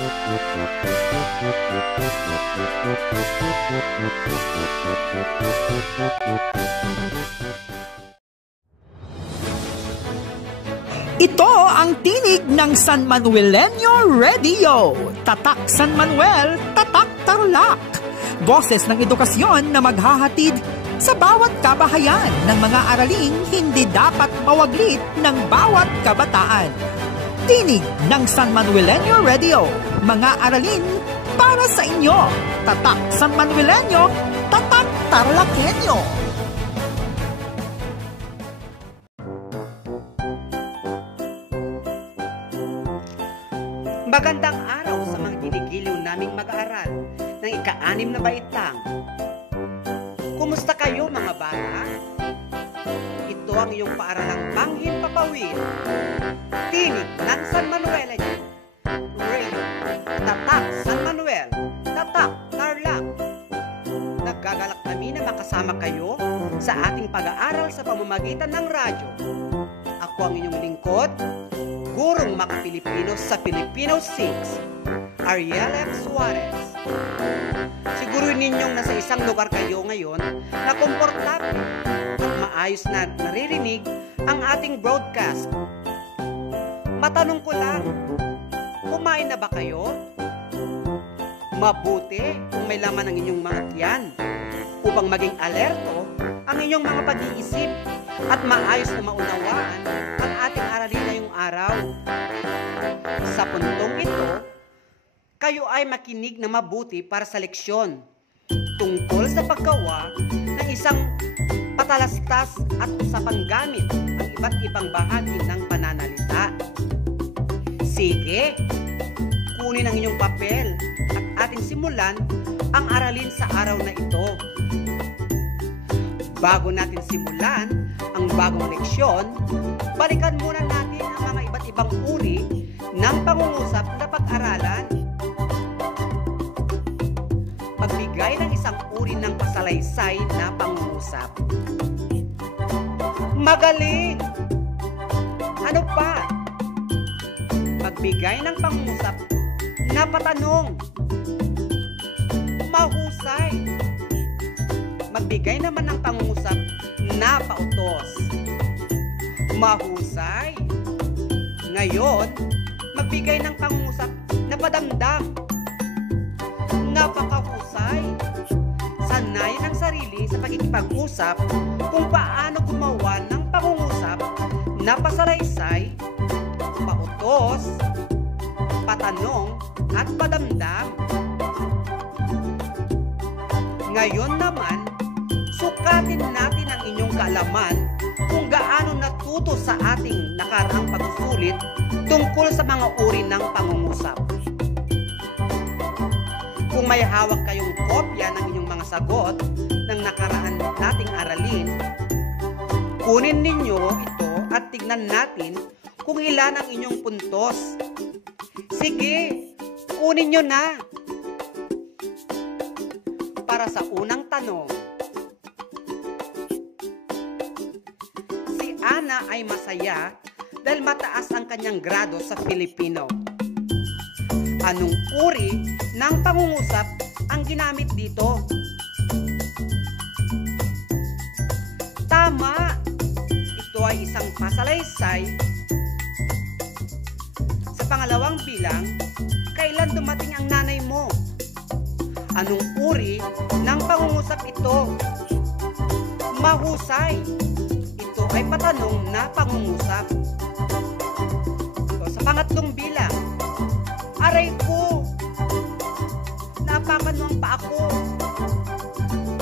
Ito ang tinig ng San Manuelenyo Radio. Tatak San Manuel, tatak Tarlac. Boses ng edukasyon na maghahatid sa bawat kabahayan ng mga araling hindi dapat mawaglit ng bawat kabataan. Tinig ng San Manuelenyo Radio. Mga aralin para sa inyo. Tatak San Manuelenyo, tatak Tarlacenyo. Magandang araw sa mga ginigiliw naming mag-aaral ng ika-6 na baitang. Kumusta kayo mga bata? Ito ang iyong paaralang Banghin Papawid. Tinig ng San Manuel Radio. Tatak San Manuel, tatak Tarlac. Nagkagalak kami na makasama kayo sa ating pag-aaral sa pamamagitan ng radyo. Ako ang inyong lingkod, Gurong Maka-Pilipino sa Filipino 6, Ariel M. Suarez. Siguro ninyong nasa isang lugar kayo ngayon na komportable at maayos na naririnig ang ating broadcast. Matanong ko lang, kumain na ba kayo? Mabuti kung may laman ang inyong mga tiyan upang maging alerto ang inyong mga pag-iisip at maayos na maunawaan ang ating aralin ngayong araw. Sa puntong ito, kayo ay makinig na mabuti para sa leksyon tungkol sa paggawa ng isang patalastas at usapang gamit ang iba't ibang bahagi ng pananalita. Sige, kunin ang inyong papel at ating simulan ang aralin sa araw na ito. Bago natin simulan ang bagong leksyon, balikan muna natin ang mga iba't ibang uri ng pangungusap na pag-aralan. Magbigay ng isang uri ng pasalaysay na pangungusap. Magaling! Ano pa? Magbigay ng pangungusap na patanong. Mahusay! Magbigay naman ng pangungusap na pautos. Mahusay. Ngayon, magbigay ng pangungusap na padamdam. Napakahusay. Sanayin ang sarili sa pagkikipag-usap kung paano gumawa ng pangungusap na pasalaysay, pautos, patanong, at padamdam. Ngayon naman, sukatin natin ang inyong kaalaman kung gaano natuto sa ating nakaraang pagsusulit tungkol sa mga uri ng pangungusap. Kung may hawak kayong kopya ng inyong mga sagot ng nakaraan nating aralin, kunin ninyo ito at tignan natin kung ilan ang inyong puntos. Sige, kunin nyo na! Para sa unang tanong, si Ana ay masaya dahil mataas ang kanyang grado sa Filipino. Anong uri ng pangungusap ang ginamit dito? Tama! Ito ay isang pasalaysay. Sa pangalawang bilang, kailan dumating ang nanay mo? Anong uri ng pangungusap ito? Mahusay. Ito ay patanong na pangungusap. So, sa pangatlong bilang, aray ko, napakan mo ang paa ko.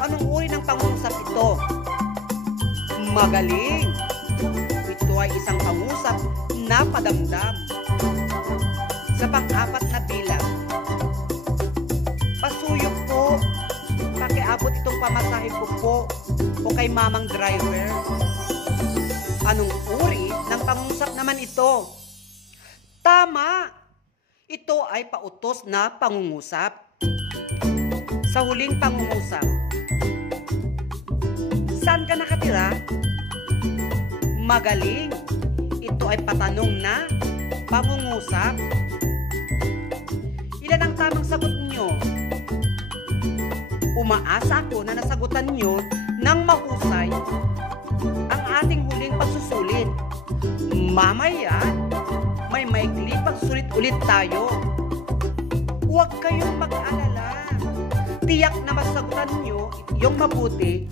Anong uri ng pangungusap ito? Magaling. Ito ay isang pangungusap na padamdam. Sa pang-apat na bilang, pasuyok po, pakiabot itong pamasahe ko po o kay mamang driver. Anong uri ng pangungusap naman ito? Tama! Ito ay pautos na pangungusap. Sa huling pangungusap, saan ka nakatira? Magaling! Ito ay patanong na pangungusap. sagot nyo. Umaasa ako na nasagutan nyo ng mahusay ang ating huling pagsusulit. Mamaya, may maikli pagsulit ulit tayo. Huwag kayong mag-alala. Tiyak na masagutan nyo yung mabuti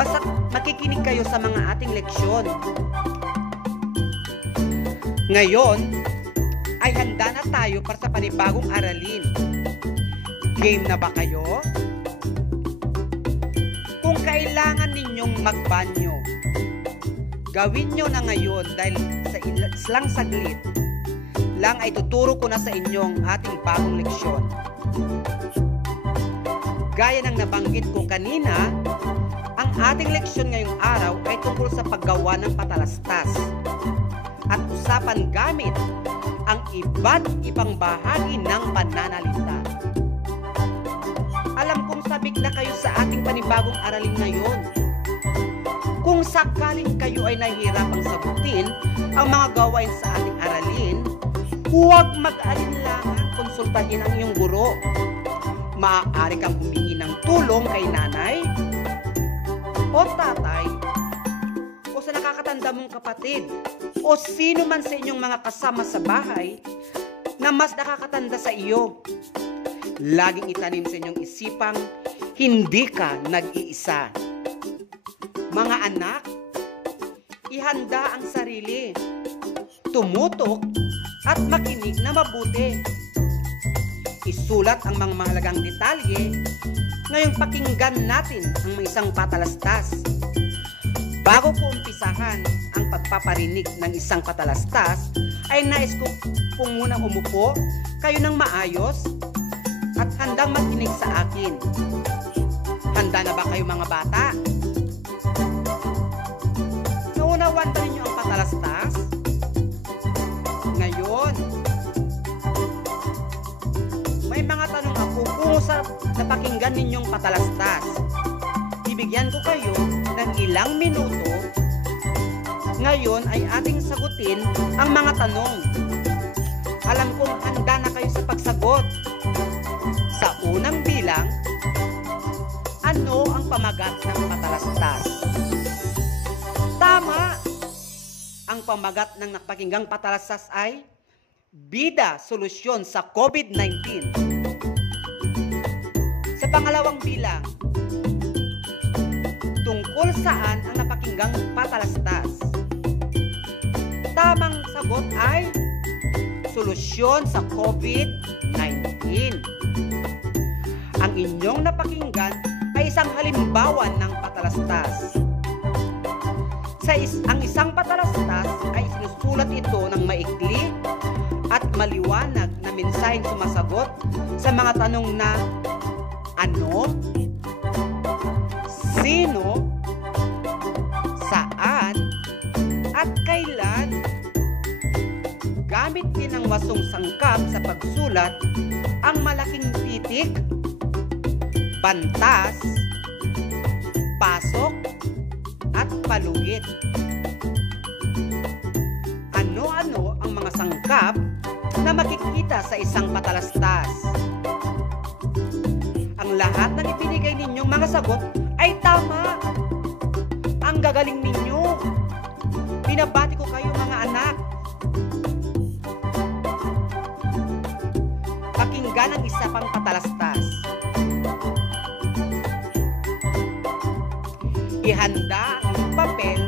basta makikinig kayo sa mga ating leksyon. Ngayon, ay handa na tayo para sa panibagong aralin. Game na ba kayo? Kung kailangan ninyong magbanyo, gawin nyo na ngayon dahil sa islang saglit lang ay tuturo ko na sa inyong ating bagong leksyon. Gaya ng nabanggit ko kanina, ang ating leksyon ngayong araw ay tungkol sa paggawa ng patalastas at usapan gamit ang iba't ibang bahagi ng pananalita. Alam kong sabik na kayo sa ating panibagong aralin ngayon. Kung sakaling kayo ay nahihirapang sagutin ang mga gawain sa ating aralin, huwag mag-alinlangan konsultahin ang iyong guro. Maaari kang humingi ng tulong kay nanay o tatay o sa nakakatanda mong kapatid o sino man sa inyong mga kasama sa bahay na mas nakakatanda sa iyo. Laging itanim sa inyong isipang hindi ka nag-iisa. Mga anak, ihanda ang sarili, tumutok at makinig na mabuti. Isulat ang mga mahalagang detalye. Ngayong pakinggan natin ang isang patalastas. Bago ko umpisahan ang pagpaparinig ng isang patalastas, ay nais ko pong muna umupo kayo ng maayos at handang makinig sa akin. Handa na ba kayo mga bata? Naunawan ba ninyo ang patalastas? Ngayon, may mga tanong ako kung sa napakinggan ninyong patalastas. Bibigyan ko kayo ng ilang minuto. Ngayon ay ating sagutin ang mga tanong. Alam kong handa na kayo sa pagsagot. Sa unang bilang, ano ang pamagat ng patalastas? Tama! Ang pamagat ng napakinggang patalastas ay bida solusyon sa COVID-19. Sa pangalawang bilang, tungkol saan ang napakinggang patalastas? Tamang sagot ay solusyon sa COVID-19. Ang inyong napakinggan ay isang halimbawa ng patalastas. Ang isang patalastas ay sinusulat ito ng maikli at maliwanag na mensaheng sumasagot sa mga tanong na ano, sino, saan, at kailan. Gamit din ang wasong sangkap sa pagsulat ang malaking titik, bantas, pasok, at palugit. Ano-ano ang mga sangkap na makikita sa isang patalastas? Ang lahat ng ibinigay ninyong mga sagot ay tama. Ang gagaling ninyo. Binabati ko kayo mga anak. Pakinggan ang isa pang patalastas. Ihanda ang iyong papel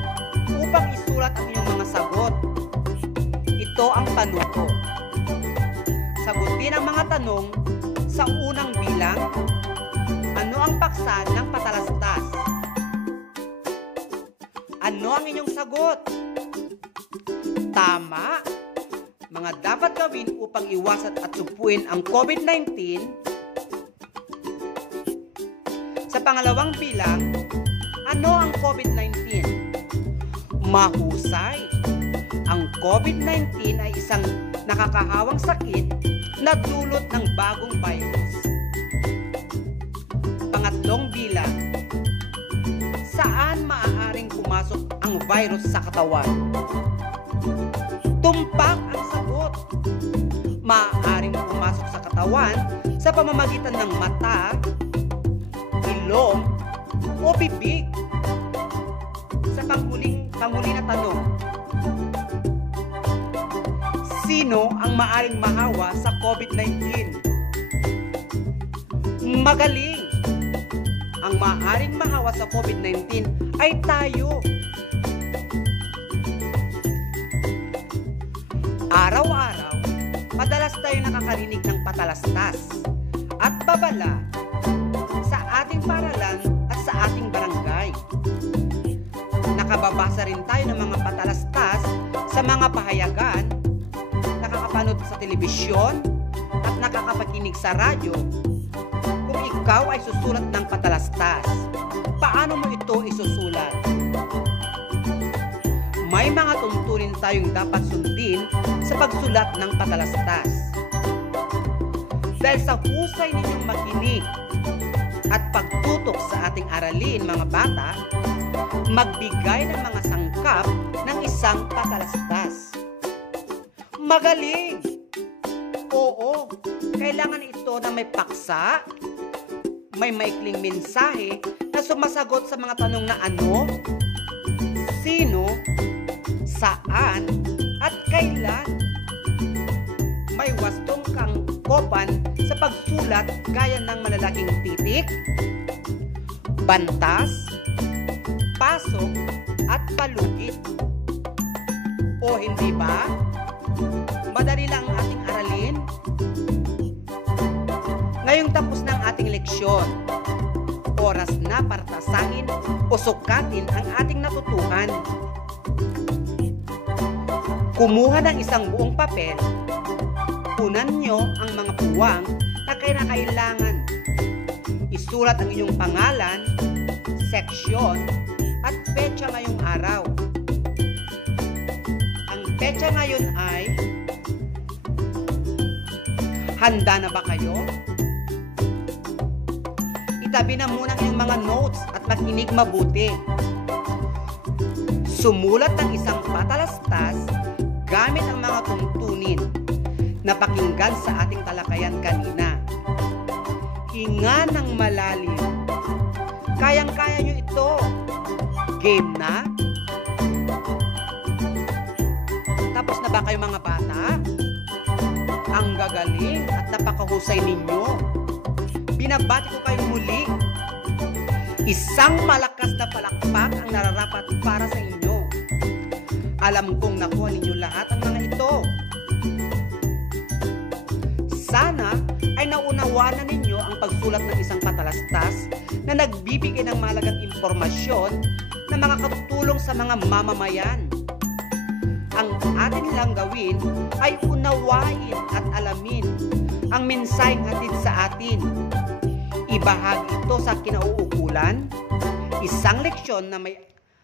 upang isulat ang iyong mga sagot. Ito ang panuto. Sagutin ang mga tanong sa unang bilang. Ano ang paksa ng patalastas? Ano ang inyong sagot? Tama! Mga dapat gawin upang iwasan at sugpuin ang COVID-19. Sa pangalawang bilang, ano ang COVID-19? Mahusay! Ang COVID-19 ay isang nakakahawang sakit na dulot ng bagong virus. Pangatlong bilang, saan maaaring pumasok ang virus sa katawan? Tumpak ang sagot. Maaaring pumasok sa katawan katawan sa pamamagitan ng mata, ilong, o bibig. Sa panghuli na tanong, sino ang maaring mahawa sa COVID-19? Magaling! Ang maaring mahawa sa COVID-19 ay tayo. Araw-araw, madalas tayo nakakarinig ng patalastas at babala sa ating paaralan at sa ating barangay. Nakababasa rin tayo ng mga patalastas sa mga pahayagan, nakakapanood sa telebisyon at nakakapakinig sa radyo. Kung ikaw ay susulat ng patalastas, paano mo ito isusulat? May mga tuntunin tayong dapat sundin sa pagsulat ng patalastas. Dahil sa husay ninyong makinig at pagtutok sa ating aralin, mga bata, magbigay ng mga sangkap ng isang patalastas. Magaling! Oo, kailangan ito na may paksa, may maikling mensahe na sumasagot sa mga tanong na ano, sino, saan, at kailan. May wastong kang kopan sa pagsulat gaya ng malalaking titik, bantas, pasok, at palugit. O hindi ba? Madali lang ang ating aralin. Ngayong tapos na ang ating leksyon, oras na para tasahin o sukatin ang ating natutuhan. Kumuha ng isang buong papel, punan nyo ang mga puwang na kailangan. Isulat ang inyong pangalan, seksyon, at petsa ngayong araw. Ang petsa ngayon ay, handa na ba kayo? Itabi na muna ang inyong mga notes at makinig mabuti. Sumulat ng isang patalastas gamit ang mga tuntunin na pakinggan sa ating talakayan kanina. Hinga ng malalim. Kayang-kaya nyo ito. Game na? Tapos na ba kayo mga bata? Ang gagaling at napakahusay ninyo. Binabati ko kayo muli. Isang malakas na palakpak ang nararapat para sa inyo. Alam kong nakuha ninyo lahat ang mga ito. Sana ay naunawaan na ninyo ang pagsulat ng isang patalastas na nagbibigay ng mahalagang impormasyon na makakatulong sa mga mamamayan. Ang atin lang gawin ay unawain at alamin ang mensaheng hatid sa atin. Ibahagi ito sa kinauukulan, isang leksyon na may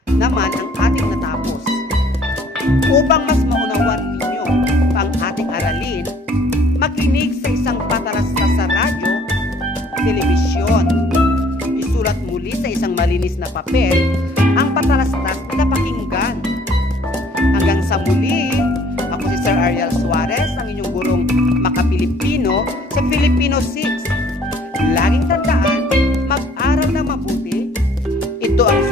naman ang ating natapos. Upang mas maunawan ninyo ang ating aralin, makinig sa isang patalastas sa radyo, telebisyon. Isulat muli sa isang malinis na papel ang patalastas na pakinggan. Hanggang sa muli, ako si Sir Ariel Suarez, ang inyong gurong Maka-Pilipino sa Filipino 6. Laging tandaan, mag-aral na mabuti. Ito ang